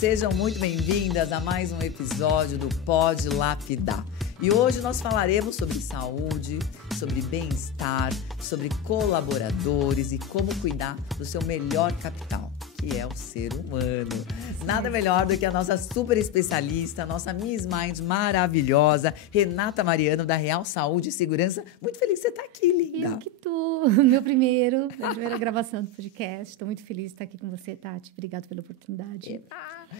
Sejam muito bem-vindas a mais um episódio do Pode Lapidar. E hoje nós falaremos sobre saúde, sobre bem-estar, sobre colaboradores e como cuidar do seu melhor capital, que é o ser humano. Nada melhor do que a nossa super especialista, a nossa Miss Mind maravilhosa, Renata Mariano, da Real Saúde e Segurança. Muito feliz que você está aqui, linda. Eu que tô. Minha primeira gravação do podcast. Estou muito feliz de estar aqui com você, Tati. Obrigada pela oportunidade.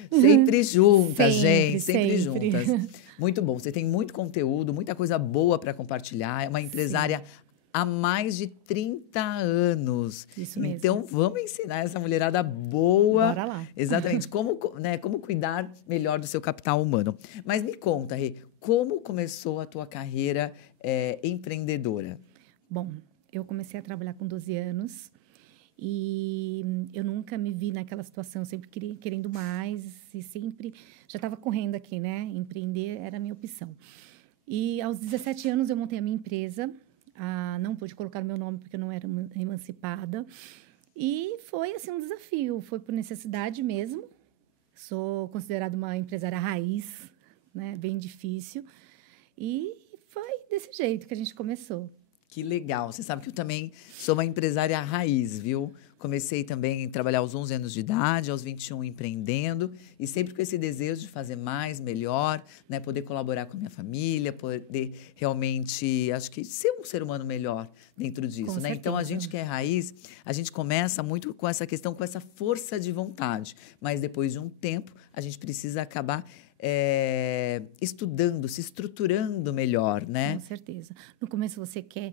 Sempre juntas, Sempre, gente. Sempre sempre. juntas. Muito bom. Você tem muito conteúdo, muita coisa boa para compartilhar. É uma empresária há mais de 30 anos. Isso mesmo. Então, vamos ensinar essa mulherada boa. Bora lá. Exatamente. Como cuidar melhor do seu capital humano. Mas me conta, Rê, como começou a tua carreira empreendedora? Bom, eu comecei a trabalhar com 12 anos e eu nunca me vi naquela situação, sempre querendo mais e sempre já estava correndo aqui, né? Empreender era a minha opção. E aos 17 anos eu montei a minha empresa. Não pude colocar o meu nome porque eu não era emancipada. E foi, assim, um desafio. Foi por necessidade mesmo. Sou considerada uma empresária raiz, né? Bem difícil. E foi desse jeito que a gente começou. Que legal. Você sabe que eu também sou uma empresária raiz, viu? Comecei também a trabalhar aos 11 anos de idade, aos 21 empreendendo, e sempre com esse desejo de fazer mais, melhor, né? Poder colaborar com a minha família, poder realmente, acho que ser um ser humano melhor dentro disso, né? Então, a gente que é raiz, a gente começa muito com essa questão, com essa força de vontade, mas depois de um tempo, a gente precisa acabar estudando, se estruturando melhor, né? Com certeza. No começo você quer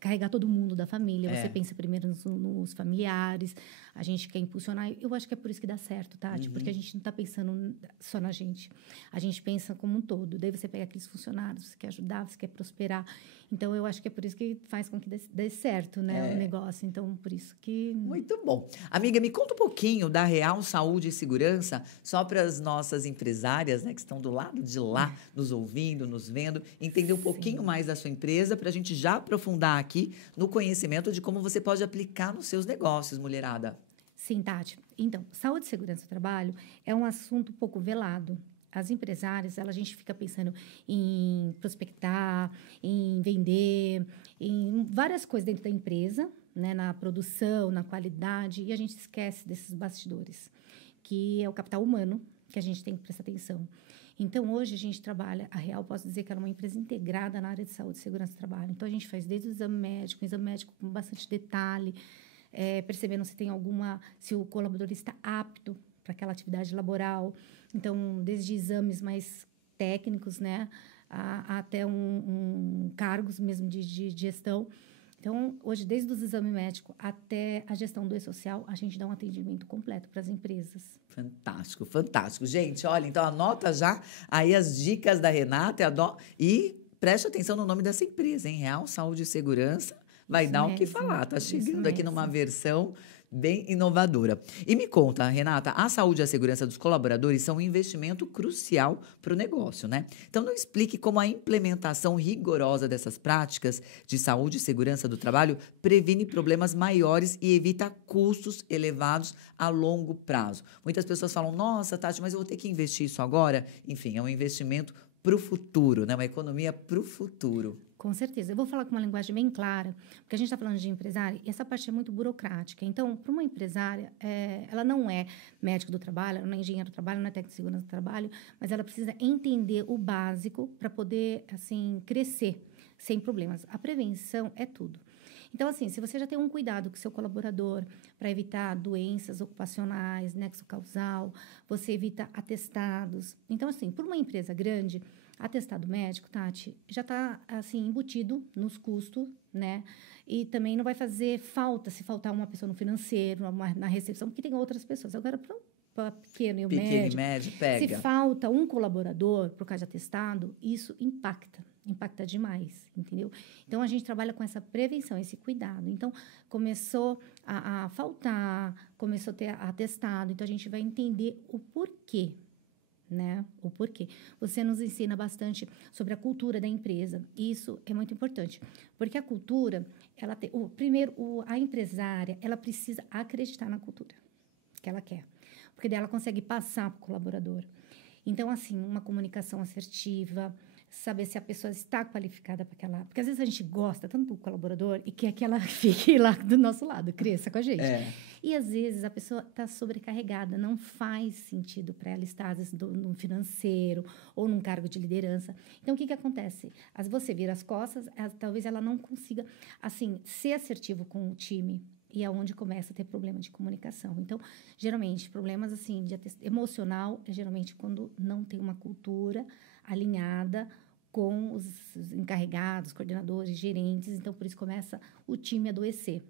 carregar todo mundo da família, você pensa primeiro nos familiares, a gente quer impulsionar. Eu acho que é por isso que dá certo, Tati, porque a gente não está pensando só na gente. A gente pensa como um todo. Daí você pega aqueles funcionários, você quer ajudar, você quer prosperar. Então, eu acho que é por isso que faz com que dê certo, né, o negócio. Então, por isso que... Muito bom. Amiga, me conta um pouquinho da Real Saúde e Segurança, só para as nossas empresárias, né, que estão do lado de lá, nos ouvindo, nos vendo, entender um pouquinho mais da sua empresa, para a gente já aprofundar aqui no conhecimento de como você pode aplicar nos seus negócios, mulherada. Sim, Tati. Então, saúde e segurança do trabalho é um assunto pouco velado. As empresárias, a gente fica pensando em prospectar, em vender, em várias coisas dentro da empresa, né, na produção, na qualidade, e a gente esquece desses bastidores, que é o capital humano, que a gente tem que prestar atenção. Então, hoje, a gente trabalha, a Real, posso dizer que ela é uma empresa integrada na área de saúde e segurança do trabalho. Então, a gente faz desde o exame médico com bastante detalhe, percebendo se o colaborador está apto para aquela atividade laboral. Então, desde exames mais técnicos, né, até cargos mesmo de gestão. Então, hoje, desde os exames médicos até a gestão do E-Social, a gente dá um atendimento completo para as empresas. Fantástico, fantástico. Gente, olha, então anota já aí as dicas da Renata e preste atenção no nome dessa empresa, hein? Real Saúde e Segurança. Vai dar o que falar. Tá chegando aqui numa versão bem inovadora. E me conta, Renata, a saúde e a segurança dos colaboradores são um investimento crucial para o negócio, né? Então, não explique como a implementação rigorosa dessas práticas de saúde e segurança do trabalho previne problemas maiores e evita custos elevados a longo prazo. Muitas pessoas falam, nossa, Tati, mas eu vou ter que investir isso agora? Enfim, é um investimento para o futuro, né? Uma economia para o futuro. Com certeza. Eu vou falar com uma linguagem bem clara, porque a gente está falando de empresária e essa parte é muito burocrática. Então, para uma empresária, ela não é médico do trabalho, ela não é engenheiro do trabalho, não é técnico de segurança do trabalho, mas ela precisa entender o básico para poder, assim, crescer sem problemas. A prevenção é tudo. Então, assim, se você já tem um cuidado com o seu colaborador para evitar doenças ocupacionais, nexo causal, você evita atestados. Então, assim, por uma empresa grande, atestado médico, Tati, já está, assim, embutido nos custos, né? E também não vai fazer falta se faltar uma pessoa no financeiro, na recepção, porque tem outras pessoas. Agora, para pequeno e médio, pega. Se falta um colaborador por causa de atestado, isso impacta demais, entendeu? Então, a gente trabalha com essa prevenção, esse cuidado. Então, começou a faltar, começou a ter atestado, então a gente vai entender o porquê, né? O porquê. Você nos ensina bastante sobre a cultura da empresa. Isso é muito importante, porque a cultura, ela tem, a empresária, ela precisa acreditar na cultura. que ela quer. Porque daí ela consegue passar para o colaborador. Então, assim, uma comunicação assertiva, saber se a pessoa está qualificada para aquela... Porque às vezes a gente gosta tanto do colaborador e quer que ela fique lá do nosso lado, cresça com a gente. E às vezes a pessoa está sobrecarregada, não faz sentido para ela estar, às vezes, no financeiro ou num cargo de liderança. Então, o que acontece? Você vira as costas, talvez ela não consiga, assim, ser assertivo com o time. E é onde começa a ter problema de comunicação. Então, geralmente, problemas assim de emocional é geralmente quando não tem uma cultura alinhada com os encarregados, coordenadores, gerentes. Então, por isso começa o time a adoecer.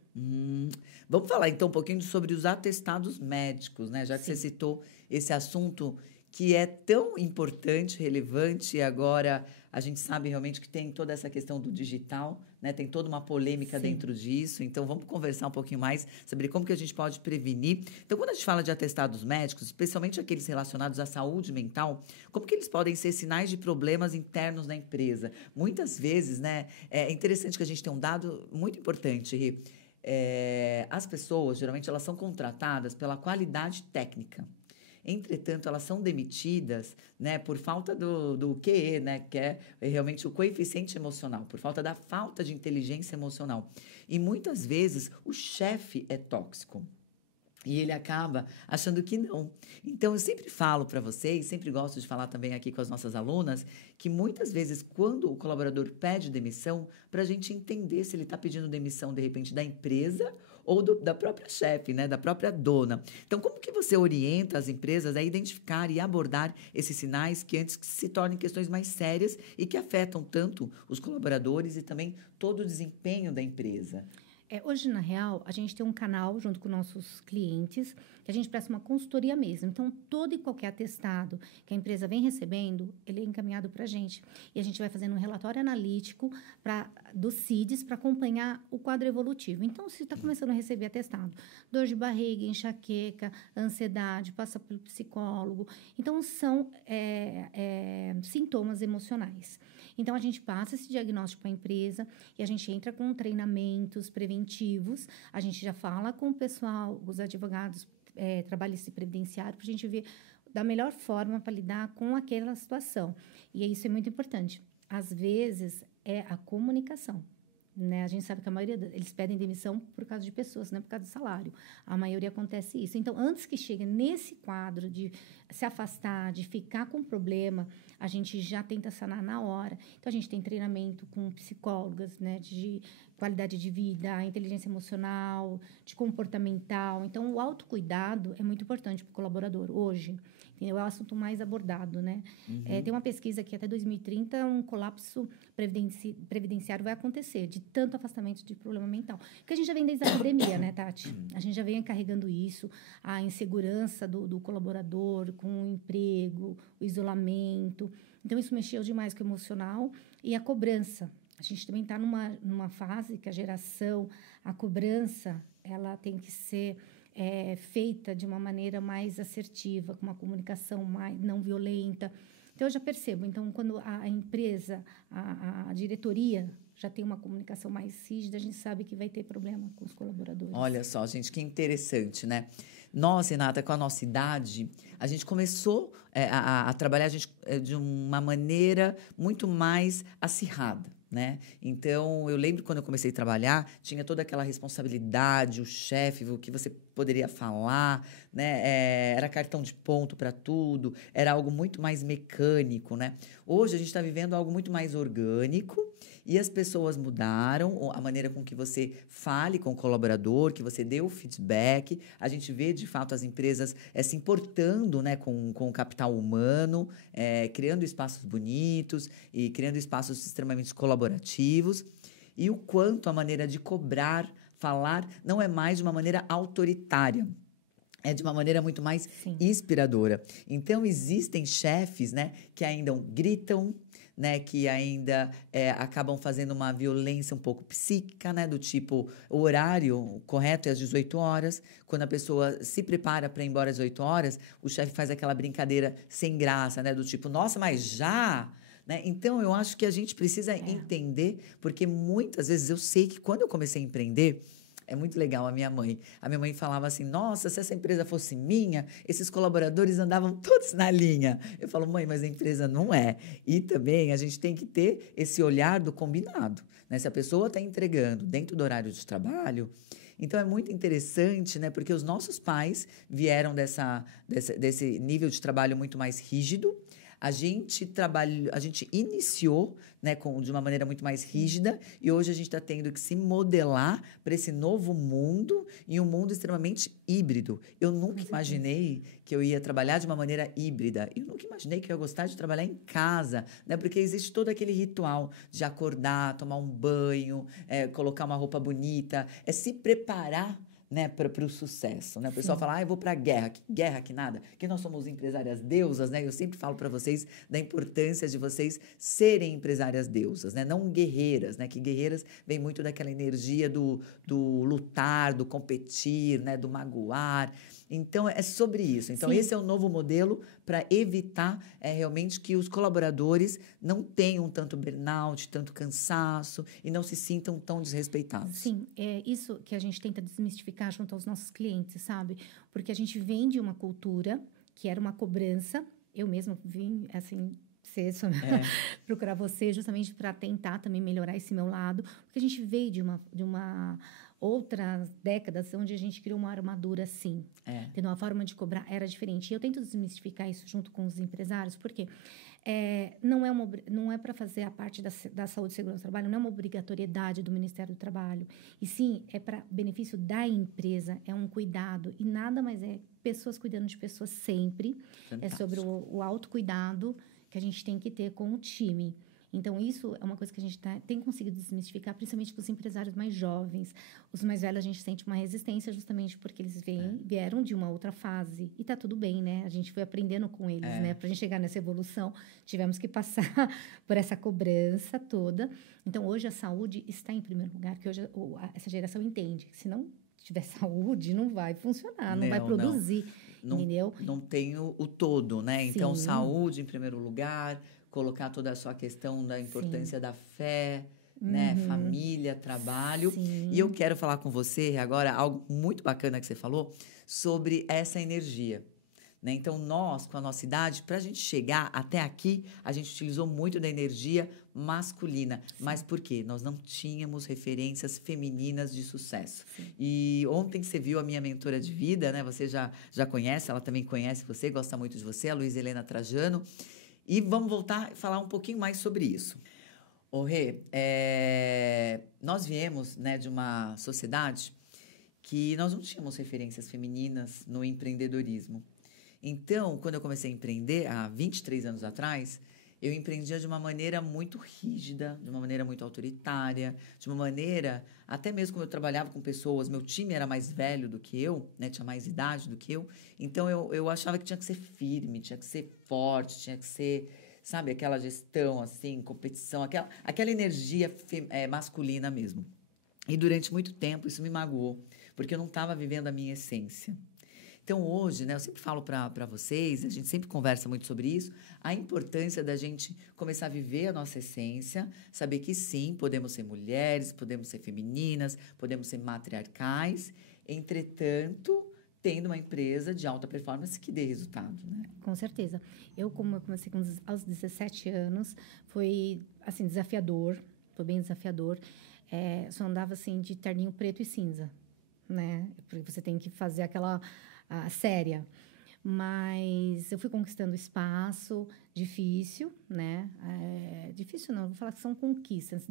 Vamos falar, então, um pouquinho sobre os atestados médicos, né? Já que você citou esse assunto que é tão importante, relevante, e agora a gente sabe realmente que tem toda essa questão do digital, né? Tem toda uma polêmica dentro disso. Então, vamos conversar um pouquinho mais sobre como que a gente pode prevenir. Então, quando a gente fala de atestados médicos, especialmente aqueles relacionados à saúde mental, como que eles podem ser sinais de problemas internos na empresa? Muitas vezes, né? É interessante que a gente tenha um dado muito importante, Rê. As pessoas, geralmente, elas são contratadas pela qualidade técnica. Entretanto, elas são demitidas, né, por falta do QE, né, que é realmente o coeficiente emocional, por falta de inteligência emocional. E muitas vezes o chefe é tóxico. E ele acaba achando que não. Então, eu sempre falo para vocês, sempre gosto de falar também aqui com as nossas alunas, que muitas vezes, quando o colaborador pede demissão, para a gente entender se ele está pedindo demissão, de repente, da empresa ou da própria chefe, né, da própria dona. Então, como que você orienta as empresas a identificar e abordar esses sinais que antes se tornem questões mais sérias e que afetam tanto os colaboradores e também todo o desempenho da empresa? Hoje, na real, a gente tem um canal junto com nossos clientes que a gente presta uma consultoria mesmo. Então, todo e qualquer atestado que a empresa vem recebendo, ele é encaminhado para a gente. E a gente vai fazendo um relatório analítico dos CIDs para acompanhar o quadro evolutivo. Então, se está começando a receber atestado, dor de barriga, enxaqueca, ansiedade, passa pelo psicólogo. Então, são sintomas emocionais. Então, a gente passa esse diagnóstico para a empresa e a gente entra com treinamentos preventivos. A gente já fala com o pessoal, os advogados trabalhistas e previdenciários, para a gente ver da melhor forma para lidar com aquela situação. E isso é muito importante. Às vezes, é a comunicação. Né? A gente sabe que a maioria eles pedem demissão por causa de pessoas, não é por causa do salário. A maioria acontece isso. Então, antes que chegue nesse quadro de se afastar, de ficar com problema, a gente já tenta sanar na hora. Então, a gente tem treinamento com psicólogas, né, de qualidade de vida, inteligência emocional, de comportamental. Então, o autocuidado é muito importante para o colaborador hoje. É o assunto mais abordado, né? Tem uma pesquisa que até 2030 um colapso previdenciário vai acontecer, de tanto afastamento de problema mental. Porque a gente já vem desde a pandemia, né, Tati? A gente já vem carregando isso, a insegurança do colaborador com o emprego, o isolamento. Então, isso mexeu demais com o emocional e a cobrança. A gente também está numa fase que a geração, a cobrança, ela tem que ser feita de uma maneira mais assertiva, com uma comunicação mais não violenta. Então, eu já percebo. Então, quando a empresa, a diretoria já tem uma comunicação mais rígida, a gente sabe que vai ter problema com os colaboradores. Olha só, gente, que interessante, né? Nós, Renata, com a nossa idade, a gente começou a trabalhar de uma maneira muito mais acirrada. Né? Então, eu lembro quando eu comecei a trabalhar, tinha toda aquela responsabilidade, o chefe, o que você poderia falar, né? Era cartão de ponto para tudo, era algo muito mais mecânico, né? Hoje, a gente está vivendo algo muito mais orgânico e as pessoas mudaram a maneira com que você fale com o colaborador, que você dê o feedback. A gente vê, de fato, as empresas se importando, né, com o capital humano, criando espaços bonitos e criando espaços extremamente colaborativos. E o quanto a maneira de cobrar, falar, não é mais de uma maneira autoritária. É de uma maneira muito mais inspiradora. Então, existem chefes, né, que ainda gritam, né, que ainda acabam fazendo uma violência um pouco psíquica, né, do tipo, o horário correto é às 18 horas. Quando a pessoa se prepara para ir embora às 18 horas, o chefe faz aquela brincadeira sem graça, né, do tipo, nossa, mas já... Né? Então, eu acho que a gente precisa entender, porque muitas vezes eu sei que quando eu comecei a empreender, É muito legal a minha mãe. A minha mãe falava assim, nossa, se essa empresa fosse minha, esses colaboradores andavam todos na linha. Eu falo, mãe, mas a empresa não é. E também a gente tem que ter esse olhar do combinado, né? Se a pessoa está entregando dentro do horário de trabalho, então é muito interessante, né? Porque os nossos pais vieram desse nível de trabalho muito mais rígido. A gente iniciou, né, de uma maneira muito mais rígida e hoje a gente está tendo que se modelar para esse novo mundo e um mundo extremamente híbrido. Eu nunca imaginei que eu ia trabalhar de uma maneira híbrida. Eu nunca imaginei que eu ia gostar de trabalhar em casa, né? Porque existe todo aquele ritual de acordar, tomar um banho, colocar uma roupa bonita, se preparar, né, para o sucesso, né? O pessoal fala, eu vou para a guerra. Que guerra, que nada. Que nós somos empresárias deusas, né? Eu sempre falo para vocês da importância de vocês serem empresárias deusas, né? Não guerreiras, né? Que guerreiras vem muito daquela energia do lutar, do competir, né? Do magoar. Então, é sobre isso. Então, esse é o novo modelo para evitar realmente que os colaboradores não tenham tanto burnout, tanto cansaço e não se sintam tão desrespeitados. Sim, é isso que a gente tenta desmistificar junto aos nossos clientes, sabe? Porque a gente vem de uma cultura que era uma cobrança. Eu mesma vim, assim, procurar você justamente para tentar também melhorar esse meu lado. Porque a gente veio de uma outras décadas onde a gente criou uma armadura assim. Uma forma de cobrar era diferente. E eu tento desmistificar isso junto com os empresários, porque não é para fazer a parte da saúde e segurança do trabalho, não é uma obrigatoriedade do Ministério do Trabalho. E sim, é para benefício da empresa, é um cuidado. E nada mais é pessoas cuidando de pessoas sempre. Fantástico. É sobre o autocuidado que a gente tem que ter com o time. Então, isso é uma coisa que a gente tem conseguido desmistificar, principalmente para os empresários mais jovens. Os mais velhos, a gente sente uma resistência justamente porque eles vieram de uma outra fase. E tá tudo bem, né? A gente foi aprendendo com eles, né? Para a gente chegar nessa evolução, tivemos que passar por essa cobrança toda. Então, hoje a saúde está em primeiro lugar, porque hoje essa geração entende que se não tiver saúde, não vai funcionar, não vai produzir, entendeu? Não tem o todo, né? Então, saúde em primeiro lugar, colocar toda a sua questão da importância da fé, né? Família, trabalho. E eu quero falar com você agora algo muito bacana que você falou sobre essa energia, né? Então, nós, com a nossa idade, para a gente chegar até aqui, a gente utilizou muito da energia masculina. Mas por quê? Nós não tínhamos referências femininas de sucesso. E ontem você viu a minha mentora de vida, né? Você já conhece, ela também conhece você, gosta muito de você, a Luiz Helena Trajano. E vamos voltar a falar um pouquinho mais sobre isso. Rê, nós viemos, né, de uma sociedade que nós não tínhamos referências femininas no empreendedorismo. Então, quando eu comecei a empreender, há 23 anos atrás, eu empreendia de uma maneira muito rígida, de uma maneira muito autoritária, de uma maneira, até mesmo quando eu trabalhava com pessoas, meu time era mais velho do que eu, né, tinha mais idade do que eu, então eu achava que tinha que ser firme, tinha que ser forte, tinha que ser, sabe, aquela gestão, assim, competição, aquela energia masculina mesmo. E durante muito tempo isso me magoou, porque eu não estava vivendo a minha essência. Então, hoje, né, eu sempre falo para vocês, a gente sempre conversa muito sobre isso, a importância da gente começar a viver a nossa essência, saber que sim, podemos ser mulheres, podemos ser femininas, podemos ser matriarcais, entretanto, tendo uma empresa de alta performance que dê resultado, né? Com certeza. Como eu comecei aos 17 anos, foi, assim, desafiador, foi bem desafiador. Só andava, assim, de terninho preto e cinza, né? Porque você tem que fazer aquela... séria, mas eu fui conquistando espaço, difícil, né? Difícil não, vou falar que são conquistas,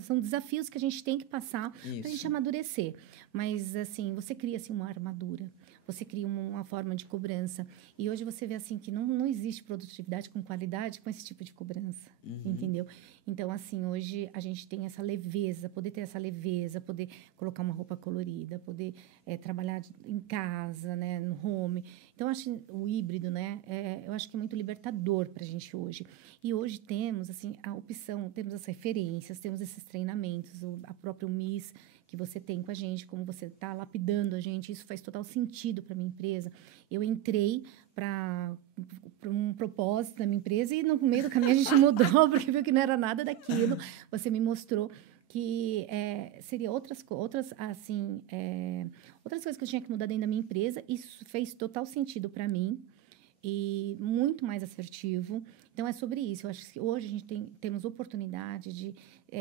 são desafios que a gente tem que passar para a gente amadurecer. Mas, assim, você cria, assim, uma armadura, você cria uma forma de cobrança. E hoje você vê, assim, que não existe produtividade com qualidade com esse tipo de cobrança, entendeu? Então, assim, hoje a gente tem essa leveza, poder ter essa leveza, poder colocar uma roupa colorida, poder trabalhar em casa, né, no home. Então, eu acho o híbrido, né, eu acho que é muito libertador para a gente hoje. E hoje temos, assim, a opção, temos as referências, temos esses treinamentos, a própria Miss que você tem com a gente, como você está lapidando a gente, isso faz total sentido para a minha empresa. Eu entrei para um propósito da minha empresa e no meio do caminho a gente mudou, porque viu que não era nada daquilo. Você me mostrou que seria outras assim, outras coisas que eu tinha que mudar dentro da minha empresa. Isso fez total sentido para mim e muito mais assertivo. Então, é sobre isso. Eu acho que hoje a gente temos oportunidade de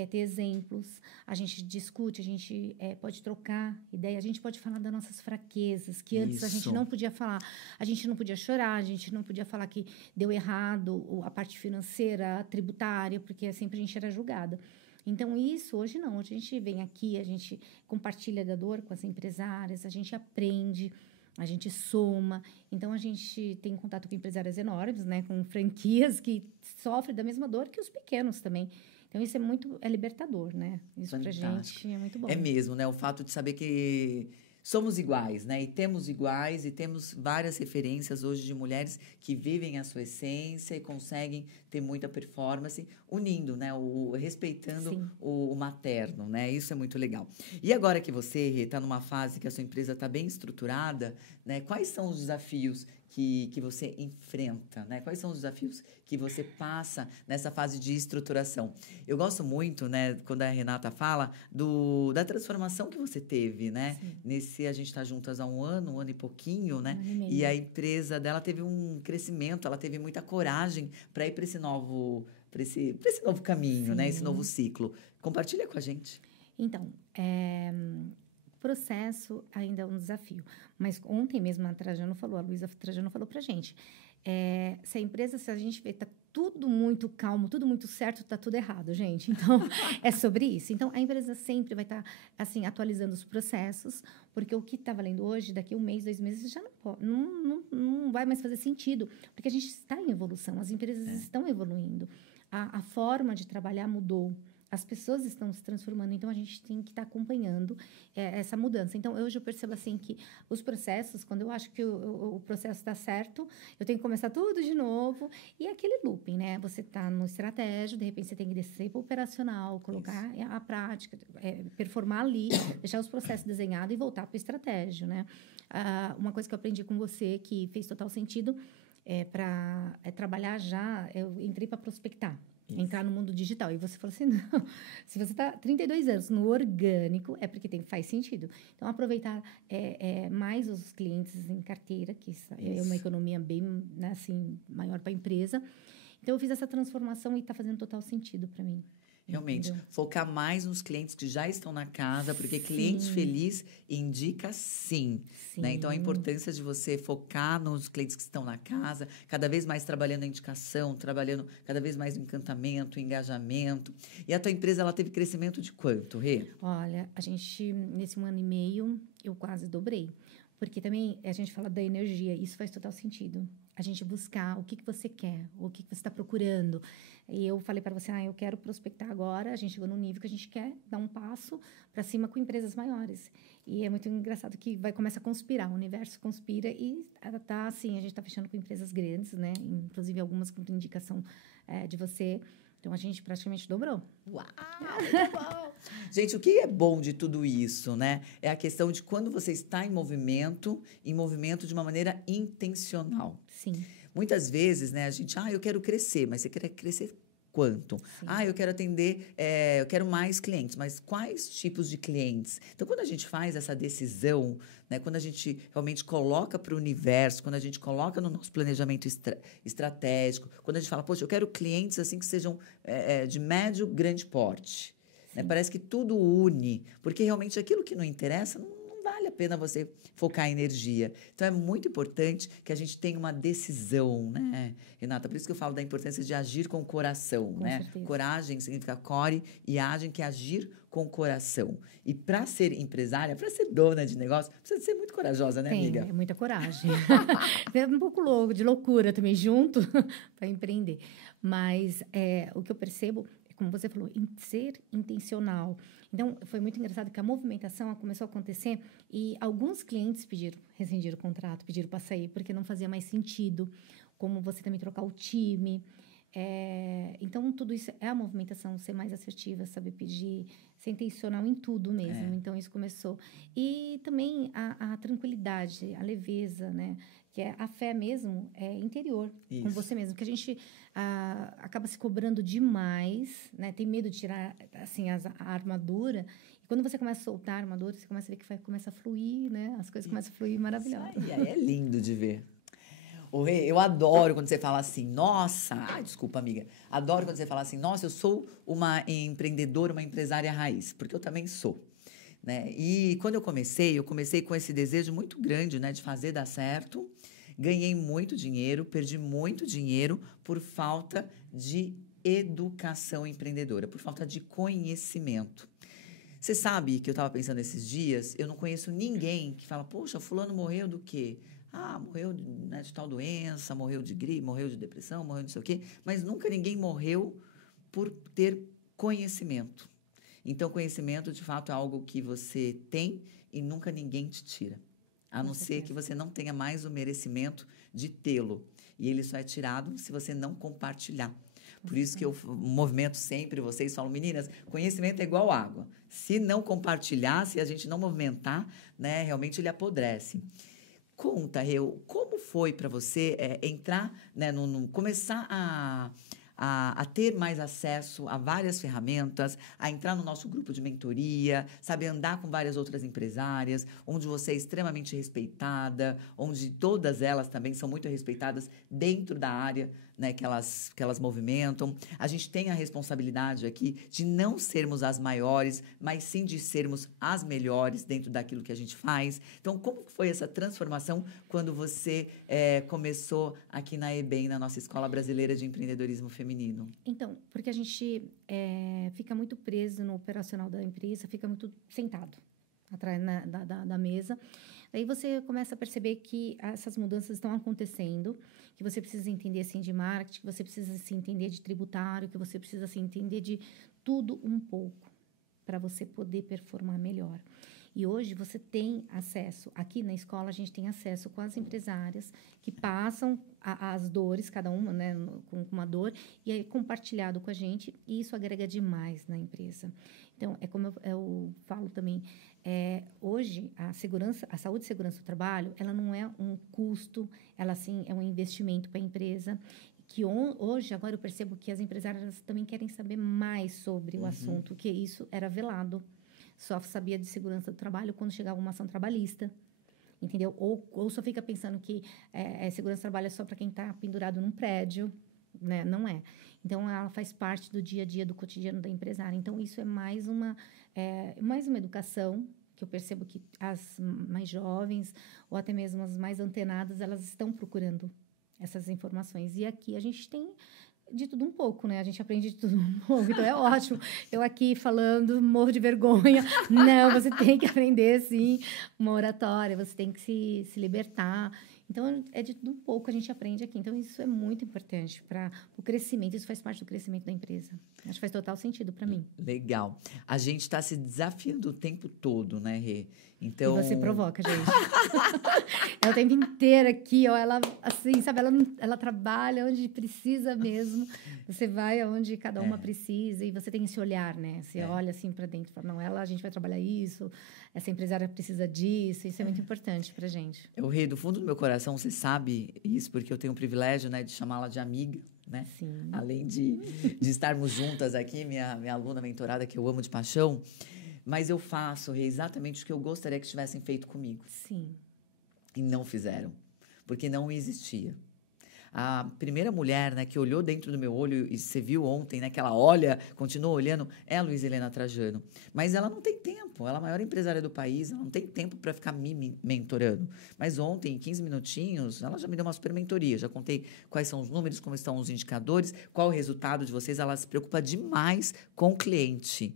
ter exemplos, a gente discute, a gente pode trocar ideia, a gente pode falar das nossas fraquezas, que antes a gente não podia falar. A gente não podia chorar, a gente não podia falar que deu errado a parte financeira, a tributária, porque sempre a gente era julgada. Então, isso, hoje não. Hoje a gente vem aqui, a gente compartilha da dor com as empresárias, a gente aprende, a gente soma. Então, a gente tem contato com empresárias enormes, né? Com franquias que sofrem da mesma dor que os pequenos também. Então, isso é libertador, né? Isso Fantástico. Pra gente é muito bom. É mesmo, né? O fato de saber que somos iguais, né? E temos várias referências hoje de mulheres que vivem a sua essência e conseguem ter muita performance, unindo, né? Respeitando o materno, né? Isso é muito legal. E agora que você está numa fase que a sua empresa está bem estruturada, né? Quais são os desafios que você enfrenta, né? Quais são os desafios que você passa nessa fase de estruturação? Eu gosto muito, né, quando a Renata fala da transformação que você teve, né? A gente está juntas há um ano e pouquinho, né? E a empresa dela teve um crescimento, ela teve muita coragem para ir para esse novo caminho, né? Esse novo ciclo. Compartilha com a gente. Então, processo ainda é um desafio. Mas ontem mesmo a Luísa Trajano falou pra gente, se a gente vê, tá tudo muito calmo, tudo muito certo, tá tudo errado, gente. Então, é sobre isso. Então, a empresa sempre vai estar, assim, atualizando os processos, porque o que está valendo hoje, daqui 1 mês, 2 meses, já não vai mais fazer sentido, porque a gente está em evolução, as empresas estão evoluindo, a forma de trabalhar mudou. As pessoas estão se transformando, então a gente tem que estar acompanhando essa mudança. Então, hoje eu percebo assim que os processos, quando eu acho que o processo está certo, eu tenho que começar tudo de novo. E é aquele looping, né? Você está no estratégia, de repente você tem que descer para o operacional, colocar a prática, performar ali, deixar os processos desenhados e voltar para o estratégia, né? Uma coisa que eu aprendi com você, que fez total sentido, para trabalhar já, eu entrei para prospectar. Isso. Entrar no mundo digital. E você falou assim, não, se você está 32 anos no orgânico, é porque faz sentido. Então, aproveitar mais os clientes em carteira, que é uma economia bem, né, assim, maior para a empresa. Então, eu fiz essa transformação e está fazendo total sentido para mim. Realmente, focar mais nos clientes que já estão na casa, porque cliente feliz indica sim. Né? Então, a importância de você focar nos clientes que estão na casa, cada vez mais trabalhando a indicação, trabalhando cada vez mais no encantamento, engajamento. E a tua empresa, ela teve crescimento de quanto, Rê? Olha, a gente, nesse 1 ano e meio, eu quase dobrei. Porque também a gente fala da energia, isso faz total sentido. A gente buscar o que você quer, o que você está procurando. E eu falei para você, eu quero prospectar agora. A gente chegou num nível que a gente quer dar um passo para cima com empresas maiores. E é muito engraçado que começa a conspirar, o universo conspira e tá assim, a gente está fechando com empresas grandes, né? Inclusive algumas com indicação de você. Então, a gente praticamente dobrou. Uau, muito bom! Gente, o que é bom de tudo isso, né? É a questão de quando você está em movimento de uma maneira intencional. Sim. Muitas vezes, né, a gente, eu quero crescer, mas você quer crescer quanto? Sim. Eu quero atender, eu quero mais clientes, mas quais tipos de clientes? Então, quando a gente faz essa decisão, né, quando a gente realmente coloca para o universo, quando a gente coloca no nosso planejamento estratégico, quando a gente fala, poxa, eu quero clientes assim que sejam de médio, grande porte. Né? Parece que tudo une, porque realmente aquilo que não interessa não vale a pena você focar energia. Então, é muito importante que a gente tenha uma decisão, né, Renata? Por isso que eu falo da importância de agir com o coração, né? Certeza. Coragem significa core e agem, que é agir com o coração. E para ser empresária, para ser dona de negócio, precisa ser muito corajosa, né, amiga? É muita coragem. É um pouco louco, de loucura também junto para empreender. Mas o que eu percebo, como você falou, ser intencional. Então, foi muito engraçado que a movimentação começou a acontecer e alguns clientes rescindiram o contrato, pediram para sair, porque não fazia mais sentido, como você também trocar o time. Então, tudo isso é a movimentação, ser mais assertiva, saber pedir, ser intencional em tudo mesmo. Então, isso começou. E também a tranquilidade, a leveza, né? Que é a fé mesmo, é interior, com você mesmo. Que a gente acaba se cobrando demais, né? Tem medo de tirar, assim, a armadura. E quando você começa a soltar a armadura, você começa a ver que começa a fluir, né? As coisas começam a fluir maravilhosas. E aí é lindo de ver. Rê, eu adoro quando você fala assim, nossa... Ai, desculpa, amiga. Adoro quando você fala assim, nossa, eu sou uma empreendedora, uma empresária raiz. Porque eu também sou. Né? E quando eu comecei com esse desejo muito grande, né, de fazer dar certo. Ganhei muito dinheiro, perdi muito dinheiro por falta de educação empreendedora, por falta de conhecimento. Você sabe que eu estava pensando esses dias, eu não conheço ninguém que fala, poxa, fulano morreu do quê? Ah, morreu, né, de tal doença, morreu de gripe, morreu de depressão, morreu de não sei o quê. Mas nunca ninguém morreu por ter conhecimento. Então, conhecimento, de fato, é algo que você tem e nunca ninguém te tira. A não ser que você não tenha mais o merecimento de tê-lo. E ele só é tirado se você não compartilhar. Por isso que eu movimento sempre vocês, falo, meninas, conhecimento é igual água. Se não compartilhar, se a gente não movimentar, né, realmente ele apodrece. Conta, Reu, como foi para você entrar, né, começar a ter mais acesso a várias ferramentas, a entrar no nosso grupo de mentoria, sabe, andar com várias outras empresárias, onde você é extremamente respeitada, onde todas elas também são muito respeitadas dentro da área, né, que elas movimentam. A gente tem a responsabilidade aqui de não sermos as maiores, mas sim de sermos as melhores dentro daquilo que a gente faz. Então, como foi essa transformação quando você começou aqui na EBEM, na nossa Escola Brasileira de Empreendedorismo Feminino? Então, porque a gente fica muito preso no operacional da empresa, fica muito sentado atrás da mesa. Aí você começa a perceber que essas mudanças estão acontecendo, que você precisa entender assim de marketing, que você precisa se entender de tributário, que você precisa se entender de tudo um pouco para você poder performar melhor. E hoje você tem acesso, aqui na escola a gente tem acesso com as empresárias que passam as dores, cada uma, né, com uma dor, e é compartilhado com a gente, e isso agrega demais na empresa. Então, é como eu falo também, hoje a saúde e segurança do trabalho, ela não é um custo, ela sim é um investimento para a empresa, que hoje, agora eu percebo que as empresárias também querem saber mais sobre o assunto, que isso era velado. Só sabia de segurança do trabalho quando chegava uma ação trabalhista, entendeu? Ou só fica pensando que segurança do trabalho é só para quem está pendurado num prédio, né? Não é. Então, ela faz parte do dia a dia, do cotidiano da empresária. Então, isso é mais uma educação que eu percebo que as mais jovens ou até mesmo as mais antenadas, elas estão procurando essas informações. E aqui a gente tem de tudo um pouco, né? A gente aprende de tudo um pouco, então é ótimo. Eu aqui falando, morro de vergonha. Não, você tem que aprender, sim, uma oratória, você tem que se libertar. Então, é de tudo um pouco que a gente aprende aqui. Então, isso é muito importante para o crescimento. Isso faz parte do crescimento da empresa. Acho que faz total sentido para mim. Legal. A gente está se desafiando o tempo todo, né, Rê? Então... E você provoca, gente. É o tempo inteiro aqui, ó. Ela, assim, sabe? Ela trabalha onde precisa mesmo. Você vai aonde cada uma precisa. E você tem esse olhar, né? Você olha assim para dentro e fala, não, a gente vai trabalhar isso. Essa empresária precisa disso. Isso é muito importante pra gente. Rê, do fundo do meu coração, você sabe isso, porque eu tenho o privilégio, né, de chamá-la de amiga, né? Sim. Além de estarmos juntas aqui, minha aluna mentorada, que eu amo de paixão. Mas eu faço, Rê, exatamente o que eu gostaria que tivessem feito comigo. Sim. E não fizeram, porque não existia. A primeira mulher, né, que olhou dentro do meu olho, e você viu ontem, né, que ela olha, continua olhando, é a Luísa Helena Trajano. Mas ela não tem tempo, ela é a maior empresária do país, ela não tem tempo para ficar me mentorando. Mas ontem, em 15 minutinhos, ela já me deu uma super mentoria, já contei quais são os números, como estão os indicadores, qual o resultado de vocês, ela se preocupa demais com o cliente.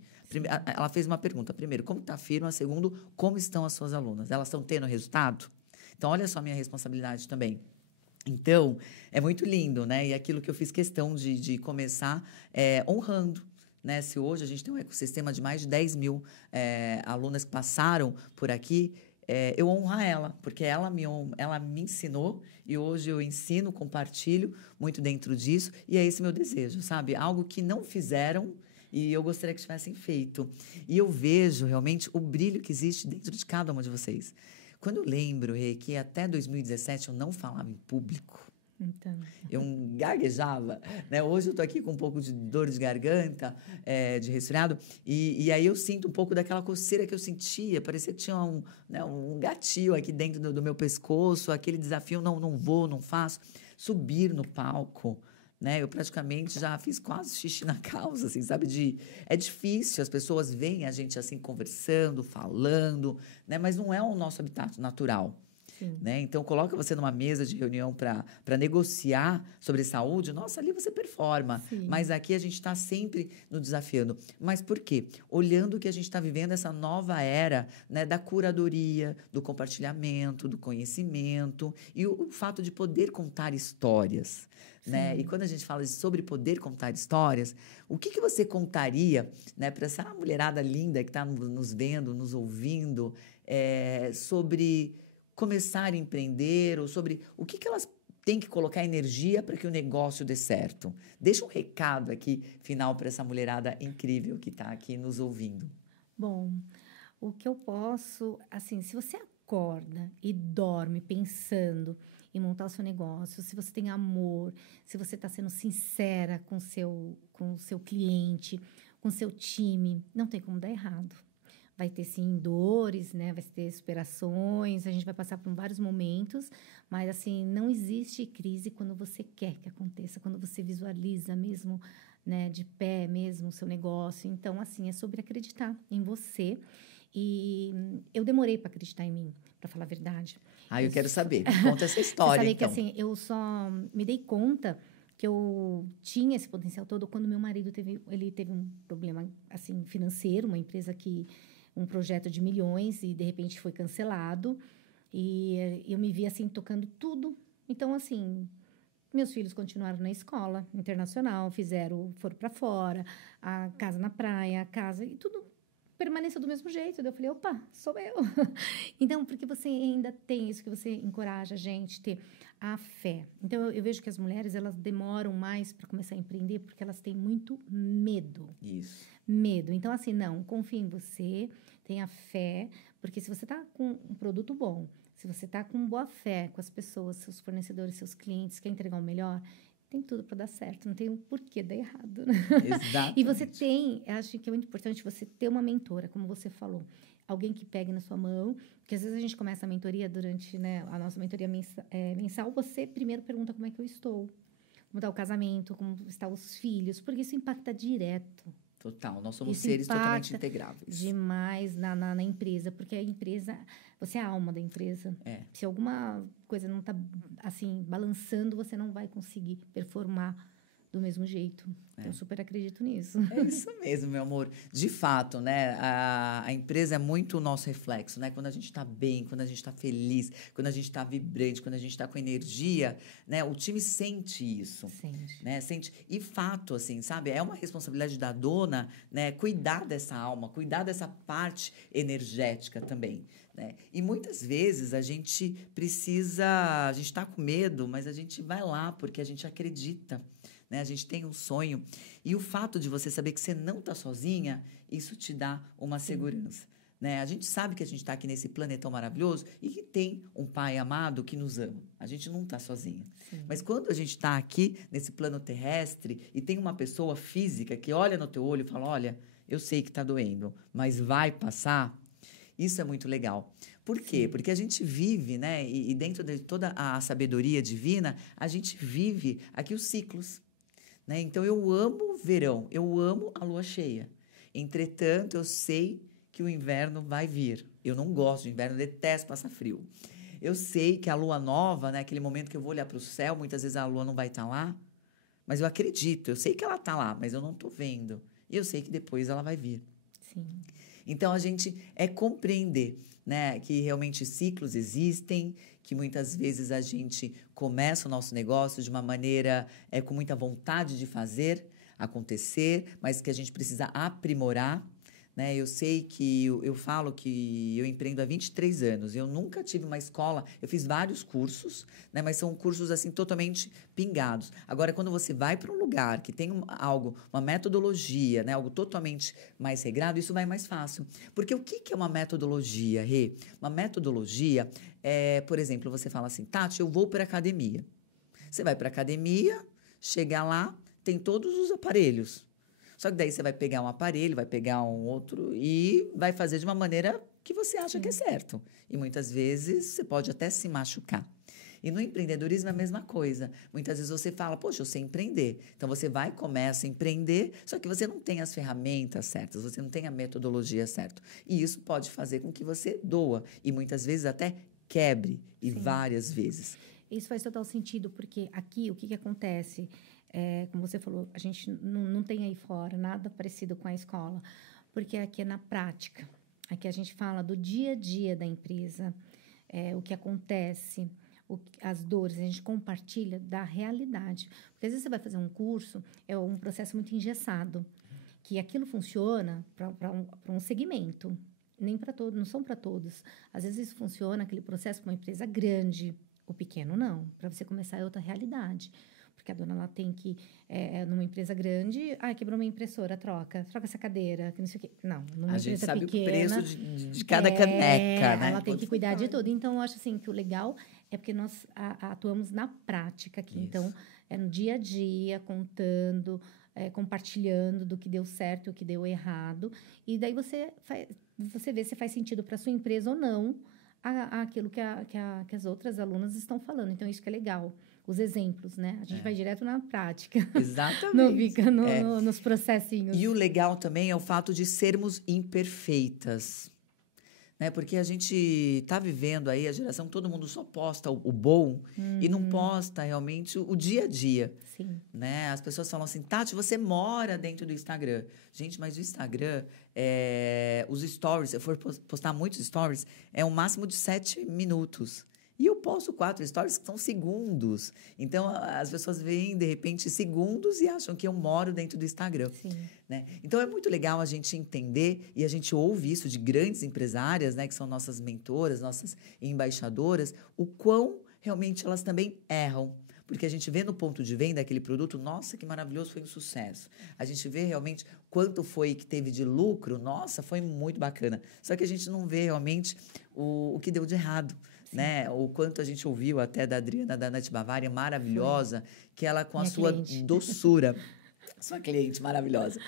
Ela fez uma pergunta, primeiro, como está a firma? Segundo, como estão as suas alunas? Elas estão tendo resultado? Então, olha só a minha responsabilidade também. Então, é muito lindo, né? E aquilo que eu fiz questão de começar honrando, né? Se hoje a gente tem um ecossistema de mais de 10 mil alunas que passaram por aqui, eu honrar ela, porque ela me ensinou e hoje eu ensino, compartilho muito dentro disso, e é esse meu desejo, sabe? Algo que não fizeram e eu gostaria que tivessem feito. E eu vejo realmente o brilho que existe dentro de cada uma de vocês. Quando eu lembro, Rê, que até 2017 eu não falava em público, Então, eu gaguejava, né? Hoje eu tô aqui com um pouco de dor de garganta, de resfriado, e aí eu sinto um pouco daquela coceira que eu sentia, parecia que tinha um gatilho aqui dentro do meu pescoço, aquele desafio, não vou, não faço. Subir no palco, né? Eu praticamente já fiz quase xixi na calça, assim, sabe? É difícil, as pessoas veem a gente assim conversando, falando, né? Mas não é o nosso habitat natural. sim. Né? Então, coloca você numa mesa de reunião para negociar sobre saúde. Nossa, ali você performa. Sim. Mas aqui a gente está sempre nos desafiando. Mas por quê? Olhando que a gente está vivendo essa nova era, né, da curadoria, do compartilhamento, do conhecimento e o fato de poder contar histórias. Né? E quando a gente fala sobre poder contar histórias, o que você contaria, né, para essa mulherada linda que está nos vendo, nos ouvindo, sobre começar a empreender ou sobre o que elas têm que colocar energia para que o negócio dê certo. Deixa um recado aqui, final, para essa mulherada incrível que está aqui nos ouvindo. Bom, o que eu posso, assim, se você acorda e dorme pensando em montar o seu negócio, se você tem amor, se você está sendo sincera com o seu cliente, com o seu time, não tem como dar errado. Vai ter, sim, dores, né? Vai ter superações, a gente vai passar por vários momentos, mas, assim, não existe crise quando você quer que aconteça, quando você visualiza mesmo, né, de pé mesmo o seu negócio. Então, assim, é sobre acreditar em você. E eu demorei para acreditar em mim, para falar a verdade. Eu quero saber. Conta essa história, você sabe então. que, assim, eu só me dei conta que eu tinha esse potencial todo quando meu marido teve um problema, assim, financeiro, uma empresa um projeto de milhões e, de repente, foi cancelado. E eu me vi, assim, tocando tudo. Então, assim, meus filhos continuaram na escola internacional, foram para fora, a casa na praia, a casa, e tudo permaneceu do mesmo jeito. Daí eu falei, opa, sou eu. Então, porque você ainda tem isso que você encoraja a gente, ter a fé. Então, eu vejo que as mulheres, elas demoram mais para começar a empreender porque elas têm muito medo. Isso. Medo. Então, assim, não, confie em você, tenha fé, porque se você está com um produto bom, se você está com boa fé com as pessoas, seus fornecedores, seus clientes, quer entregar o melhor, tem tudo para dar certo, não tem por que dar errado. Exatamente. E você acho que é muito importante você ter uma mentora, como você falou, alguém que pegue na sua mão, porque às vezes a gente começa a mentoria durante, né, a nossa mentoria mensal, você primeiro pergunta como é que eu estou, como está o casamento, como estão os filhos, porque isso impacta direto. Total, nós somos Isso seres totalmente impacta integráveis. demais na empresa, porque a empresa, você é a alma da empresa. Se alguma coisa não está, assim, balançando, você não vai conseguir performar do mesmo jeito. Eu super acredito nisso. É isso mesmo, meu amor. De fato, né? A empresa é muito o nosso reflexo, né? Quando a gente está bem, quando a gente está feliz, quando a gente está vibrante, quando a gente está com energia, né? O time sente isso. Sente. Né? Sente. E fato, assim, sabe? É uma responsabilidade da dona, né? Cuidar dessa alma, cuidar dessa parte energética também. Né? E muitas vezes a gente está com medo, mas a gente vai lá porque a gente acredita. Né? A gente tem um sonho. E o fato de você saber que você não está sozinha, isso te dá uma segurança. Né? A gente sabe que a gente está aqui nesse planetão maravilhoso e que tem um pai amado que nos ama. A gente não está sozinha. Sim. Mas quando a gente está aqui nesse plano terrestre e tem uma pessoa física que olha no teu olho e fala, olha, eu sei que está doendo, mas vai passar, isso é muito legal. Por quê? Sim. Porque a gente vive, né? E dentro de toda a sabedoria divina, a gente vive aqui os ciclos. Né? Então, eu amo o verão, eu amo a lua cheia. Entretanto, eu sei que o inverno vai vir. Eu não gosto de inverno, detesto passar frio. Eu sei que a lua nova, né, aquele momento que eu vou olhar para o céu, muitas vezes a lua não vai estar lá, mas eu acredito, eu sei que ela está lá, mas eu não estou vendo. E eu sei que depois ela vai vir. Sim. Então, a gente compreender, né, que realmente ciclos existem, que muitas vezes a gente começa o nosso negócio de uma maneira com muita vontade de fazer acontecer, mas que a gente precisa aprimorar. né? Eu sei que eu falo que eu empreendo há 23 anos. Eu nunca tive uma escola, eu fiz vários cursos, né? Mas são cursos assim totalmente pingados. Agora, quando você vai para um lugar que tem algo, uma metodologia, né? Algo totalmente mais regrado, isso vai mais fácil. Porque o que é uma metodologia, Rê? Uma metodologia é, por exemplo, você fala assim, Tati, eu vou para a academia. Você vai para a academia, chega lá, tem todos os aparelhos. Só que daí você vai pegar um aparelho, vai pegar um outro e vai fazer de uma maneira que você acha que é certo. E muitas vezes você pode até se machucar. E no empreendedorismo é a mesma coisa. Muitas vezes você fala, poxa, eu sei empreender. Então você vai e começa a empreender, só que você não tem as ferramentas certas, você não tem a metodologia certa. E isso pode fazer com que você doa. E muitas vezes até quebre, e várias vezes. Isso faz total sentido, porque aqui o que acontece? Como você falou, a gente não tem aí fora nada parecido com a escola, porque aqui é na prática. Aqui a gente fala do dia a dia da empresa, o que acontece, as dores, a gente compartilha da realidade. Porque às vezes você vai fazer um curso, é um processo muito engessado, que aquilo funciona para um segmento, nem para todos, não são para todos. Às vezes isso funciona, aquele processo, para uma empresa grande, o pequeno não. Para você começar é outra realidade. Porque a dona lá tem que, numa empresa grande, quebrou uma impressora, troca essa cadeira, que não sei o quê. Não, numa empresa pequena... A gente sabe o preço de cada caneca, né? Ela tem que cuidar de tudo. Então, eu acho assim, que o legal é porque nós atuamos na prática aqui. Isso. Então, é no dia a dia, contando, compartilhando do que deu certo e o que deu errado. E daí você vê se faz sentido para sua empresa ou não aquilo que as outras alunas estão falando. Então, isso que é legal. Os exemplos, né? A gente vai direto na prática. Exatamente. Não fica nos processinhos. E o legal também é o fato de sermos imperfeitas. Né? Porque a gente está vivendo aí, a geração, todo mundo só posta o bom e não posta realmente o dia a dia. Sim. Né? As pessoas falam assim, Tati, você mora dentro do Instagram. Gente, mas o Instagram, os stories, se eu for postar muitos stories, é um máximo de 7 minutos. E eu posto 4 stories que são segundos. Então, as pessoas veem, de repente, segundos e acham que eu moro dentro do Instagram. Sim. Né? Então, é muito legal a gente entender, e a gente ouve isso de grandes empresárias, né, que são nossas mentoras, nossas embaixadoras, o quão realmente elas também erram. Porque a gente vê no ponto de venda aquele produto, nossa, que maravilhoso, foi um sucesso. A gente vê realmente quanto foi que teve de lucro, nossa, foi muito bacana. Só que a gente não vê realmente o que deu de errado. Né? O quanto a gente ouviu até da Adriana da Nut Bavária, maravilhosa, que ela com Minha a sua cliente. doçura, sua cliente maravilhosa,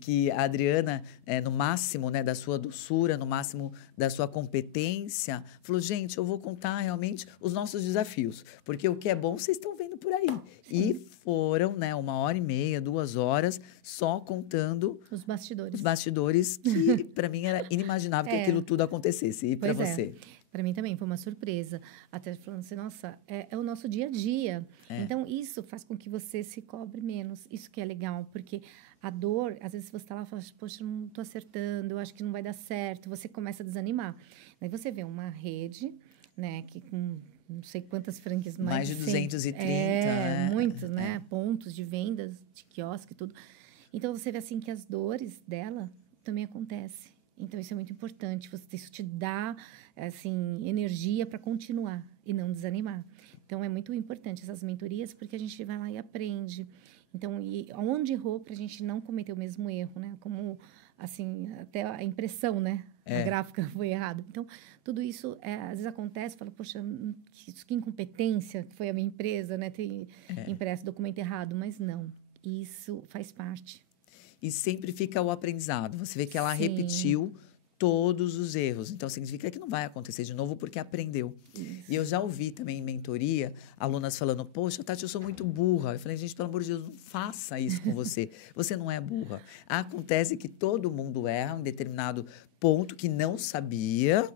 que a Adriana, no máximo, né, da sua doçura, no máximo da sua competência, falou, gente, eu vou contar realmente os nossos desafios, porque o que é bom vocês estão vendo por aí. Sim. E foram, né, 1h30, 2 horas, só contando os bastidores. Os bastidores, que para mim era inimaginável que aquilo tudo acontecesse. E para você? Para mim também foi uma surpresa. Até falando assim, nossa, é o nosso dia a dia. Então, isso faz com que você se cobre menos. Isso que é legal, porque a dor, às vezes você está lá e fala, poxa, não estou acertando, eu acho que não vai dar certo. Você começa a desanimar. Aí você vê uma rede, né, que com não sei quantas franquias, mais de 230. Muitos, né? Pontos de vendas, de quiosque e tudo. Então, você vê assim que as dores dela também acontecem. Então, isso é muito importante. Isso te dá, assim, energia para continuar e não desanimar. Então, é muito importante essas mentorias, porque a gente vai lá e aprende. Então, e onde errou para a gente não cometer o mesmo erro, né? Como, assim, até a impressão, né? A gráfica foi errada. Então, tudo isso, às vezes acontece, fala, poxa, que incompetência que foi a minha empresa, né? Ter impresso documento errado. Mas não, isso faz parte. E sempre fica o aprendizado. Você vê que ela repetiu todos os erros. Então, significa que não vai acontecer de novo porque aprendeu. Isso. E eu já ouvi também em mentoria, alunas falando, poxa, Tati, eu sou muito burra. Eu falei, gente, pelo amor de Deus, não faça isso com você. Você não é burra. Acontece que todo mundo erra em determinado ponto que não sabia,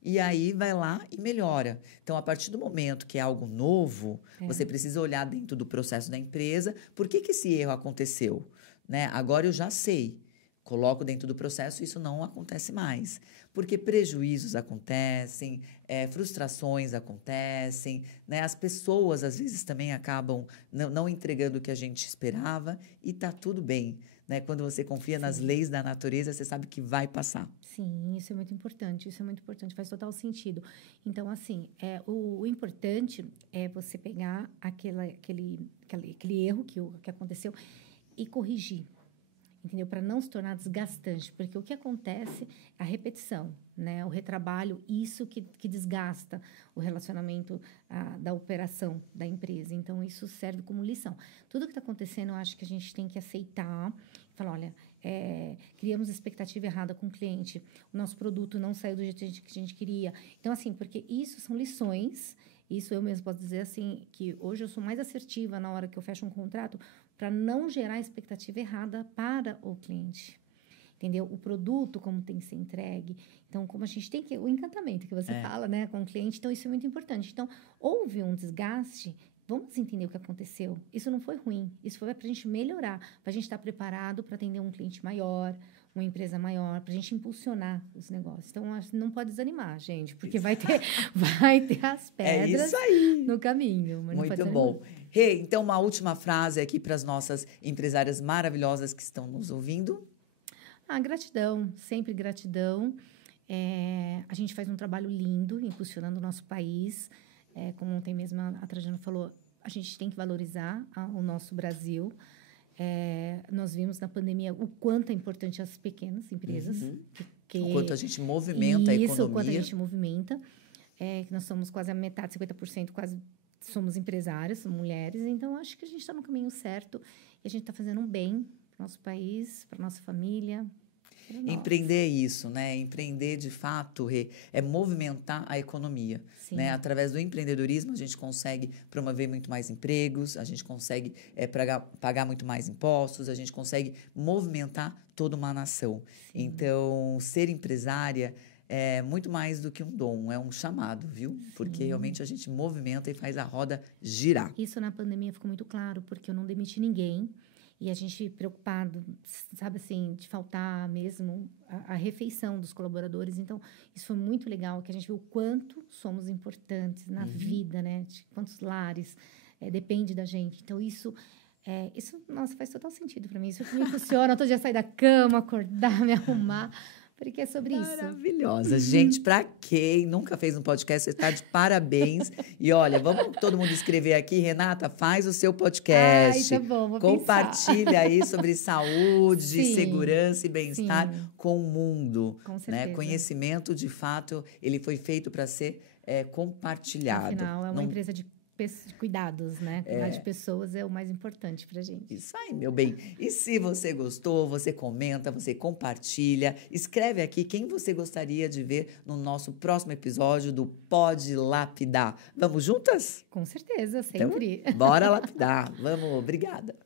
e aí vai lá e melhora. Então, a partir do momento que é algo novo, você precisa olhar dentro do processo da empresa, por que esse erro aconteceu? Né? Agora eu já sei, coloco dentro do processo e isso não acontece mais. Porque prejuízos acontecem, frustrações acontecem, né? As pessoas, às vezes, também acabam não entregando o que a gente esperava e está tudo bem. né? Quando você confia nas leis da natureza, você sabe que vai passar. Sim, isso é muito importante, faz total sentido. Então, assim, o importante é você pegar aquele erro que aconteceu e corrigir, entendeu? Para não se tornar desgastante, porque o que acontece é a repetição, né? O retrabalho, isso que desgasta o relacionamento da operação da empresa. Então, isso serve como lição. Tudo que está acontecendo, eu acho que a gente tem que aceitar e falar, olha, criamos expectativa errada com o cliente, o nosso produto não saiu do jeito que a gente queria. Então, assim, porque isso são lições. Isso eu mesmo posso dizer assim, que hoje eu sou mais assertiva na hora que eu fecho um contrato para não gerar expectativa errada para o cliente. Entendeu? O produto, como tem que ser entregue. Então, como a gente tem que... O encantamento que você fala, né, com o cliente. Então, isso é muito importante. Então, houve um desgaste, vamos entender o que aconteceu. Isso não foi ruim. Isso foi para a gente melhorar, para a gente estar preparado para atender um cliente maior, uma empresa maior, para a gente impulsionar os negócios. Então, não pode desanimar, gente, porque vai ter as pedras no caminho. Mas muito bom. Rê, então, uma última frase aqui para as nossas empresárias maravilhosas que estão nos ouvindo. Gratidão, sempre gratidão. A gente faz um trabalho lindo, impulsionando o nosso país. Como ontem mesmo a Trajano falou, a gente tem que valorizar o nosso Brasil. Nós vimos na pandemia o quanto é importante as pequenas empresas. O quanto a gente movimenta a economia. O quanto a gente movimenta. Que nós somos quase a metade, 50%, quase somos empresárias, mulheres. Então, acho que a gente está no caminho certo e a gente está fazendo um bem para o nosso país, para a nossa família. Empreender é isso, né? Empreender, de fato, Rê, é movimentar a economia. Né? Através do empreendedorismo, a gente consegue promover muito mais empregos, a gente consegue pagar muito mais impostos, a gente consegue movimentar toda uma nação. Sim. Então, ser empresária é muito mais do que um dom, é um chamado, viu? Porque realmente a gente movimenta e faz a roda girar. Isso na pandemia ficou muito claro, porque eu não demiti ninguém. E a gente preocupado, sabe assim, de faltar mesmo a refeição dos colaboradores. Então, isso foi muito legal, que a gente viu o quanto somos importantes na vida, né? De quantos lares depende da gente. Então, isso, nossa, faz total sentido para mim. Isso que me funciona, todo dia sair da cama, acordar, me arrumar. Porque é sobre isso. Maravilhosa. Gente, para quem nunca fez um podcast, você está de parabéns. E olha, vamos todo mundo escrever aqui. Renata, faz o seu podcast. Ai, tá bom, vou compartilha aí sobre saúde, segurança e bem-estar com o mundo. Com certeza. Né? Conhecimento, de fato, ele foi feito para ser compartilhado. Afinal, é uma empresa de cuidados, né? Cuidar de pessoas é o mais importante pra gente. Isso aí, meu bem. E se você gostou, você comenta, você compartilha, escreve aqui quem você gostaria de ver no nosso próximo episódio do Pode Lapidar. Vamos juntas? Com certeza, sempre. Então, bora lapidar. Vamos, obrigada.